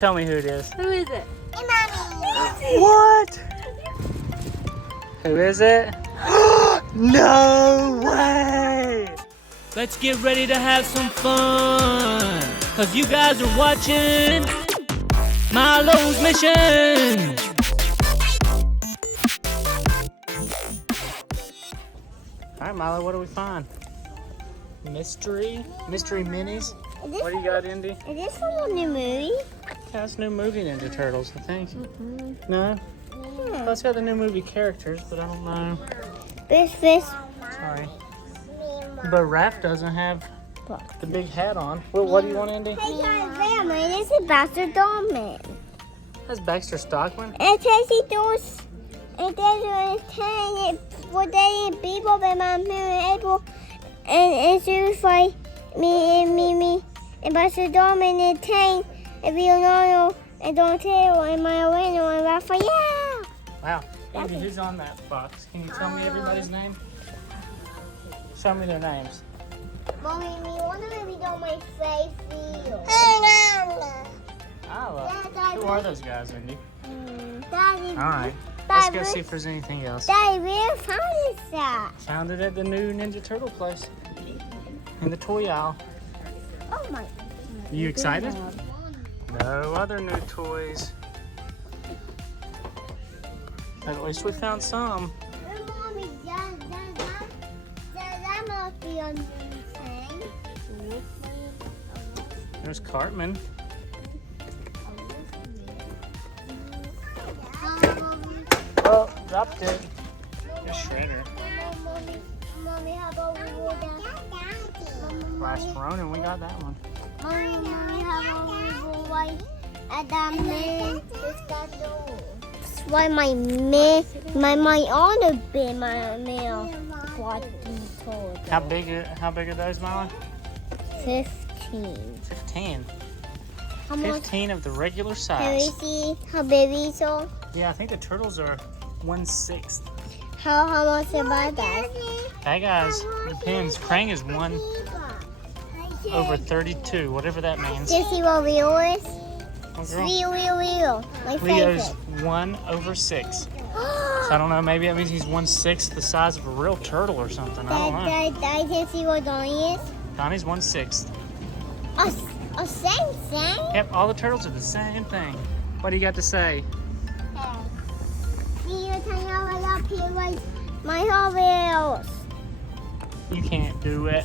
Tell me who it is. Who is it? What? Who is it? No way! Let's get ready to have some fun, cause you guys are watching Milo's Mission. Alright Milo, what do we find? Mystery minis? What do you got, Indy? Is this from a new movie? Yeah, it's a new movie, Ninja Turtles, I think. No? Yeah. Well, it's got the new movie characters, but I don't know. This. Sorry. But Raph doesn't have the big hat on. Well, what do you want, Indy? Hey guys, man, this is Baxter Dollman. That's Baxter Stockman. It says he does. It does it for dating people, but my mirror April, and it's used for me, and Baxter Dollman and Tane, and Leonardo, and Donatello, and Michelangelo, and Raphael. Wow. Indy, who's on that box? Can you tell me everybody's name? Show me their names. Mommy, me want to maybe do my face video. Who are those guys, Indy? Daddy, Alright. Let's go see if there's anything else. Daddy, where found that? Found it at the new Ninja Turtle place. In the toy aisle. Oh my. You excited? No other new toys. But at least we found some. Mommy, that must be a new thing. There's Cartman. Oh, dropped it. There's Shredder. Mommy, how about we go down? Last Ronin, we got that one. Mommy, how about we go right at that man? That's why my honor been my mail. What he told How big are those, Milo? 15. 15. How much? 15 of the regular Can we size. see how big these are? Yeah, I think the turtles are 1/6. How much about that? That guy's depends. Krang is 1/32, whatever that means. Do you see what Leo is? Well, girl, Leo. My Leo's favorite. 1/6. So I don't know, maybe that means he's 1/6 the size of a real turtle or something. I don't know. I can see what Donnie is. Donnie's 1/6. A same thing? Yep, all the turtles are the same thing. What do you got to say? My hobbies. You can't do it.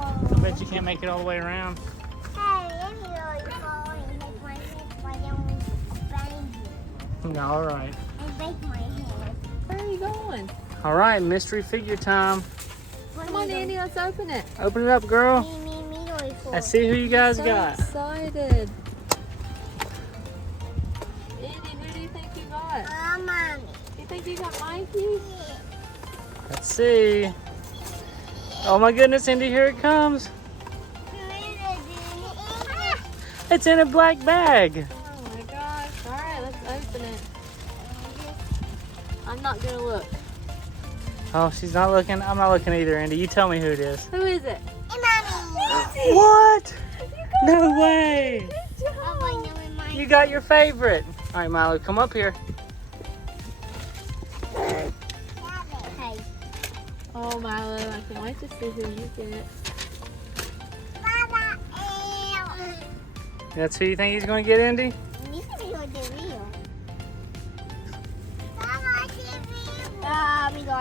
I bet you can't make it all the way around. No, all right. Where are you going? All right, mystery figure time. Come on, Andy, let's open it. Open it up, girl. Let's see who you guys So got. excited. Andy, who do you think you got? You think you got Mikey? Let's see. Oh my goodness, Indy, here it comes. It's in a black bag. Oh my gosh. All right, let's open it. I'm not going to look. Oh, she's not looking. I'm not looking either, Indy. You tell me who it is. Who is it? What? No way. Good job. You got your favorite. All right, Milo, come up here. Oh, Milo, I can't wait to see who you get. That's who you think he's going to get, Indy?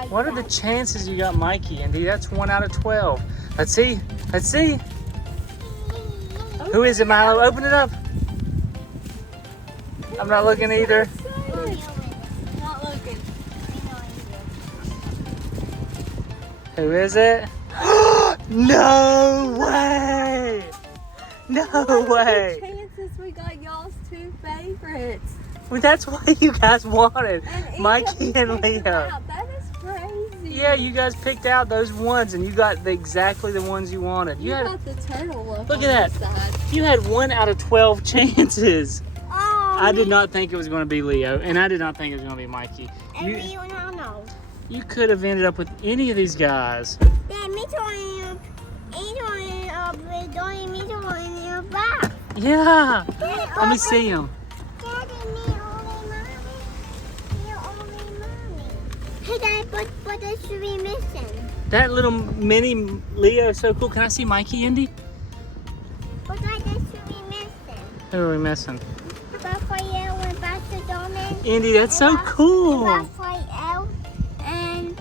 What are the chances you got Mikey, Indy? That's 1 out of 12. Let's see. Let's see. Who is it, Milo? Open it up. I'm not looking either. Not looking. Who is it? No way! No way! Chances we got y'all's two favorites. Well, that's what you guys wanted. And Mikey and picked them Leo. out. That is crazy. Yeah, you guys picked out those ones and you got exactly the ones you wanted. You got the turtle look. Look on at this that. side. You had 1 out of 12 chances. Oh, I did not think it was going to be Leo, and I did not think it was going to be Mikey. You could have ended up with any of these guys. Back. Yeah. Let me see him. Daddy, me only mommy. You only mommy. Hey, Dad, what else should we missing? That little mini Leo is so cool. Can I see Mikey, Indy? What else should we missing? Who are we missing? Raphael and Barcelona. Indy, that's so cool. Raphael and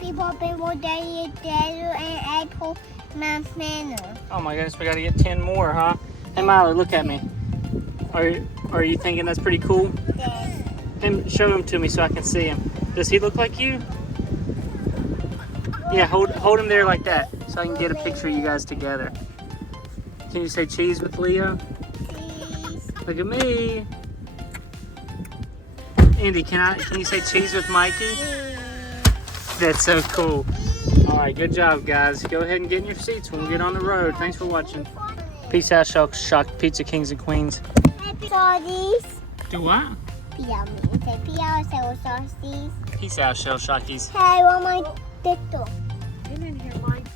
people Daddy, and Apple Manfano. Oh my goodness, we gotta get 10 more, huh? Hey Milo, look at me. Are you thinking that's pretty cool? Yes. And show him to me so I can see him. Does he look like you? Yeah, hold him there like that so I can get a picture of you guys together. Can you say cheese with Leo? Cheese. Look at me. Indy, can you say cheese with Mikey? That's so cool. All right, good job, guys. Go ahead and get in your seats when we get on the road. Thanks for watching. Peace out, Shock Pizza Kings and Queens. Saucies. Do what? Saucies. Peace out, Shell Shockies. Hey, one more TikTok. Get in here, Mike.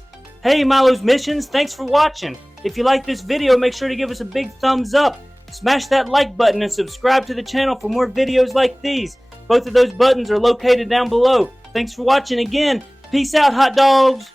Hey, Milo's Missions, thanks for watching. If you like this video, make sure to give us a big thumbs up. Smash that like button and subscribe to the channel for more videos like these. Both of those buttons are located down below. Thanks for watching again. Peace out, hot dogs.